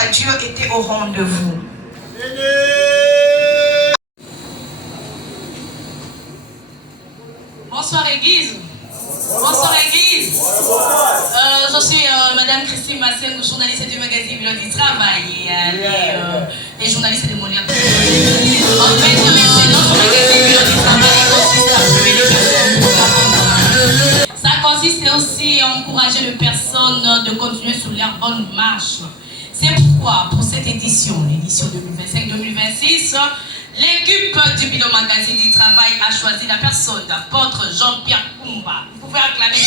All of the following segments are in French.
notre Dieu était au rendez-vous. Bonsoir Église. Bonsoir Église. Je suis Madame Christine Massène, journaliste du magazine Bureau du Travail et journaliste de mon lien. En fait, notre magazine Bureau du Travail consiste à appuyer les personnes. Ça consiste aussi à encourager les personnes de continuer sur leur bonne marche. C'est pourquoi, pour cette édition, l'édition 2025-2026, l'équipe du Bilo Magazine du Travail a choisi la personne d'apôtre Jean-Pierre Kumba. Vous pouvez acclamer.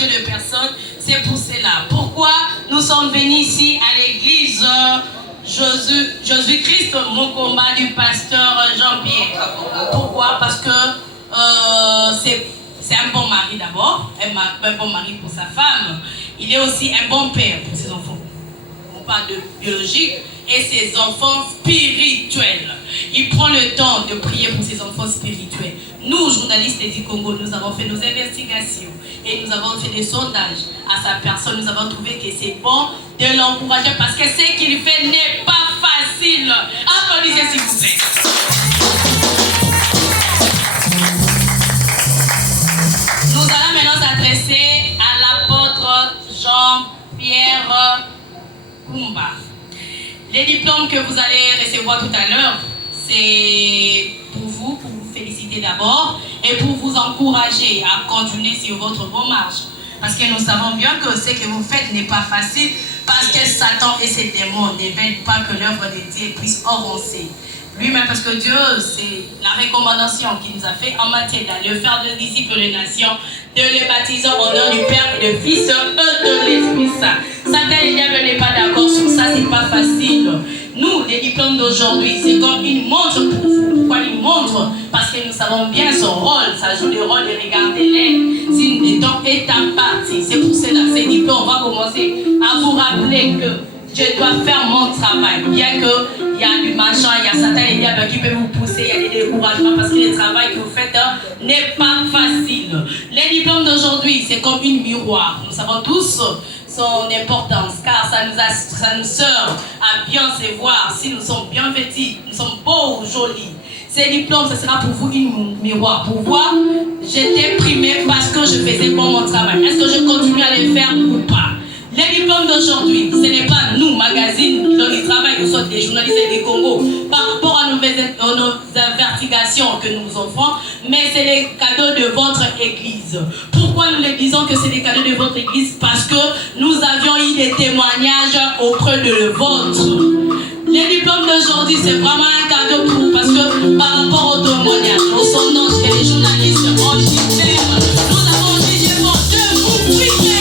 De personnes, c'est pour cela. Pourquoi nous sommes venus ici à l'église Jésus-Christ, mon combat du pasteur Jean-Pierre. Pourquoi? Parce que c'est un bon mari d'abord, un bon mari pour sa femme. Il est aussi un bon père pour ses enfants. On parle de biologique et ses enfants spirituels. Il prend le temps de prier pour ses enfants spirituels. Nous, journalistes du Congo, nous avons fait nos investigations et nous avons fait des sondages à sa personne. Nous avons trouvé que c'est bon de l'encourager parce que ce qu'il fait n'est pas facile. Applaudissez s'il vous plaît. Nous allons maintenant s'adresser à l'apôtre Jean-Pierre Kumba. Les diplômes que vous allez recevoir tout à l'heure, c'est pour vous féliciter d'abord et pour vous encourager à continuer sur votre bonne marche. Parce que nous savons bien que ce que vous faites n'est pas facile parce que Satan et ses démons ne veulent pas que l'œuvre de Dieu puisse avancer. Lui-même, parce que Dieu, c'est la recommandation qu'il nous a fait en matière de faire des disciples des nations, de les baptiser au nom du Père et du Fils et de l'Esprit Saint. Satan et le diable n'est pas d'accord sur ça, c'est pas facile. Nous, les diplômes d'aujourd'hui, c'est comme une montre pour vous. Pourquoi une montre? Parce que nous savons bien son rôle. Ça joue le rôle de regarder l'air. Si le temps est à partir, c'est pour cela. Ces diplômes, on va commencer à vous rappeler que je dois faire mon travail. Bien qu'il y a du machin, il y a Satan et le diable qui peut vous pousser, il y a des découragements parce que le travail que vous faites n'est pas facile. Les diplômes d'aujourd'hui, c'est comme une miroir. Nous savons tous son importance car ça nous sert à bien se voir si nous sommes bien vêtus, nous sommes beaux ou jolis. Ces diplômes, ce sera pour vous une miroir. Pour voir, j'étais primé parce que je faisais bon mon travail. Est-ce que je continue à le faire ou pas? Les diplômes d'aujourd'hui, ce n'est pas nous, magazine, dont ils travaillent, nous sommes des journalistes du Congo, par rapport à nos investigations que nous offrons, mais c'est les cadeaux de votre église. Pourquoi nous les disons que c'est les cadeaux de votre église? Parce que nous avions eu des témoignages auprès de vôtre. Les diplômes d'aujourd'hui, c'est vraiment un cadeau pour vous, parce que par rapport au témoignage, au sondage que les journalistes ont dit, nous avons dit, je de vous prier.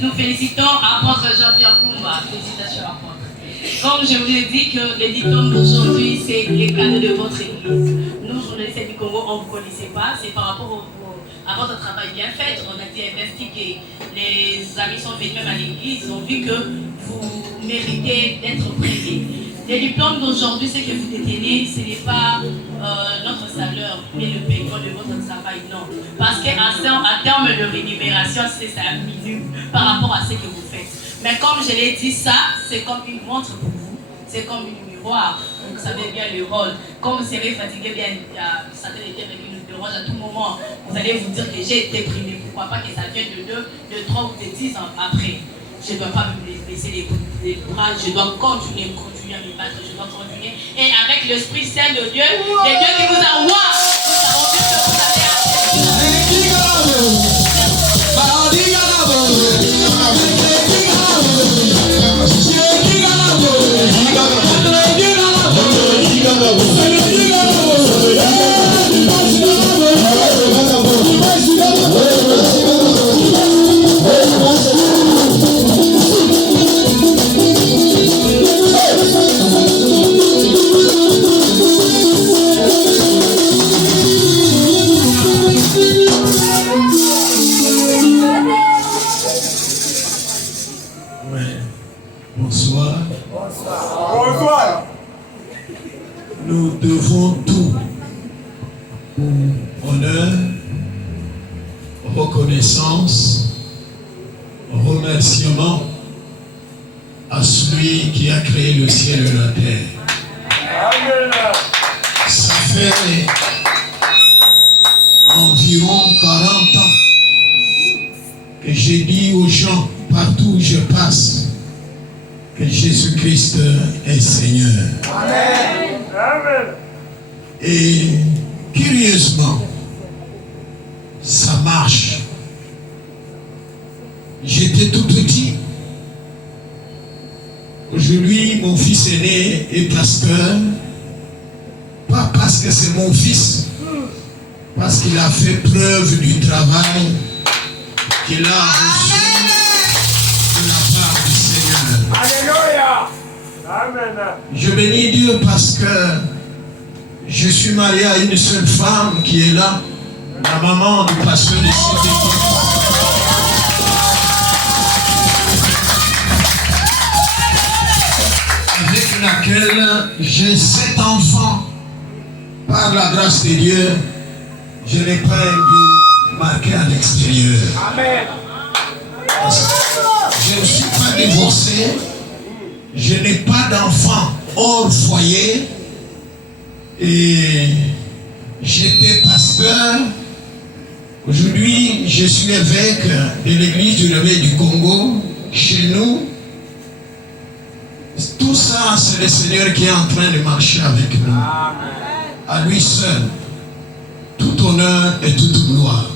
nous félicitons apôtre Jean-Pierre Koumba. Félicitations apôtre. Comme je vous ai dit que le diplôme d'aujourd'hui, c'est les cadeaux de votre église. Nous, journalistes du Congo, on ne vous connaissait pas. C'est par rapport à votre travail bien fait. On a été investigué. Les amis sont venus même à l'église. Ils ont vu que vous méritez d'être primés. Les diplômes d'aujourd'hui, ce que vous détenez, ce n'est pas notre salaire, mais le paiement de votre travail, non. Parce qu'à terme de rémunération, c'est ça minime par rapport à ce que vous faites. Mais comme je l'ai dit, ça, c'est comme une montre pour vous. C'est comme une miroir. Donc, vous savez bien le rôle. Quand vous serez fatigué, bien, ça peut être le rôle à tout moment. Vous allez vous dire que j'ai été primé. Pourquoi pas que ça vienne de 3 ou de 10 ans après. Je ne dois pas me laisser les bras. Je dois continuer à me battre. Je dois continuer. Et avec l'Esprit Saint de Dieu, le Dieu qui vous envoie, nous savons bien que vous allez nous devons tout. Honneur, reconnaissance, remerciement à celui qui a créé le ciel et la terre. Ça fait environ 40 ans que j'ai dit aux gens partout où je passe que Jésus-Christ est Seigneur. Amen. Et curieusement, ça marche. J'étais tout petit. Aujourd'hui, mon fils aîné est pasteur. Pas parce que c'est mon fils, parce qu'il a fait preuve du travail qu'il a reçu de la part du Seigneur. Alléluia. Amen. Je bénis Dieu parce que je suis marié à une seule femme qui est là, la maman du pasteur de cette église. Avec laquelle j'ai 7 enfants. Par la grâce de Dieu, je n'ai pas un but marqué à l'extérieur. Amen. Je ne suis pas divorcé. Je n'ai pas d'enfants hors foyer. Et j'étais pasteur. Aujourd'hui, je suis évêque de l'église du Réveil du Congo. Chez nous, tout ça, c'est le Seigneur qui est en train de marcher avec nous. Amen. À lui seul, tout honneur et toute gloire.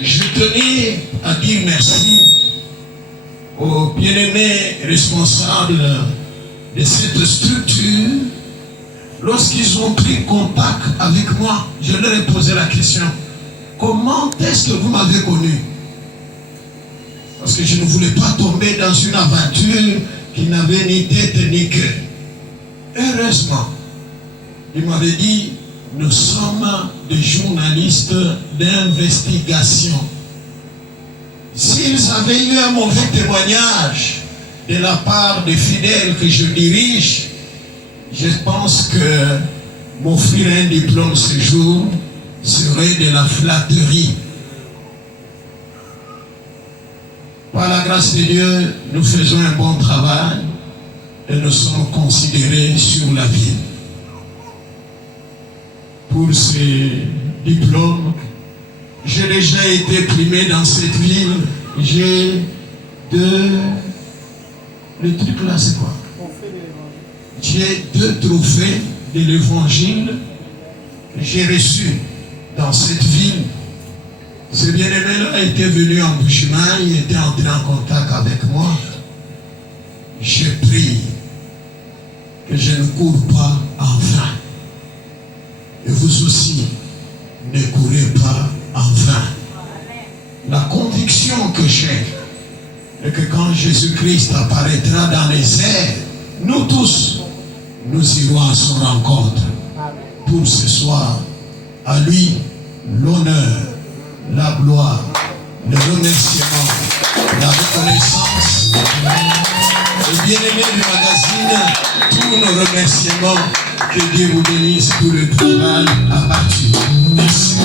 Je tenais à dire merci aux bien-aimés responsables de cette structure. Lorsqu'ils ont pris contact avec moi, je leur ai posé la question: comment est-ce que vous m'avez connu? Parce que je ne voulais pas tomber dans une aventure qui n'avait ni tête ni cœur. Heureusement, il m'avait dit: nous sommes des journalistes d'investigation. S'ils avaient eu un mauvais témoignage de la part des fidèles que je dirige, je pense que m'offrir un diplôme ce jour serait de la flatterie. Par la grâce de Dieu, nous faisons un bon travail et nous sommes considérés sur la ville. Pour ces diplômes, j'ai déjà été primé dans cette ville. J'ai le truc là, c'est quoi? J'ai 2 trophées de l'évangile que j'ai reçus dans cette ville. Ce bien-aimé-là était venu en Bushman, il était entré en contact avec moi. J'ai prié que je ne cours pas en vain. Et vous aussi, ne courez pas en vain. La conviction que j'ai, Et que quand Jésus-Christ apparaîtra dans les airs, nous tous, nous irons à son rencontre. Pour ce soir, à lui, l'honneur, la gloire, le remerciement, la reconnaissance. Et bien-aimés du magazine, tous nos remerciements. Que Dieu vous bénisse pour le travail abattu. Merci.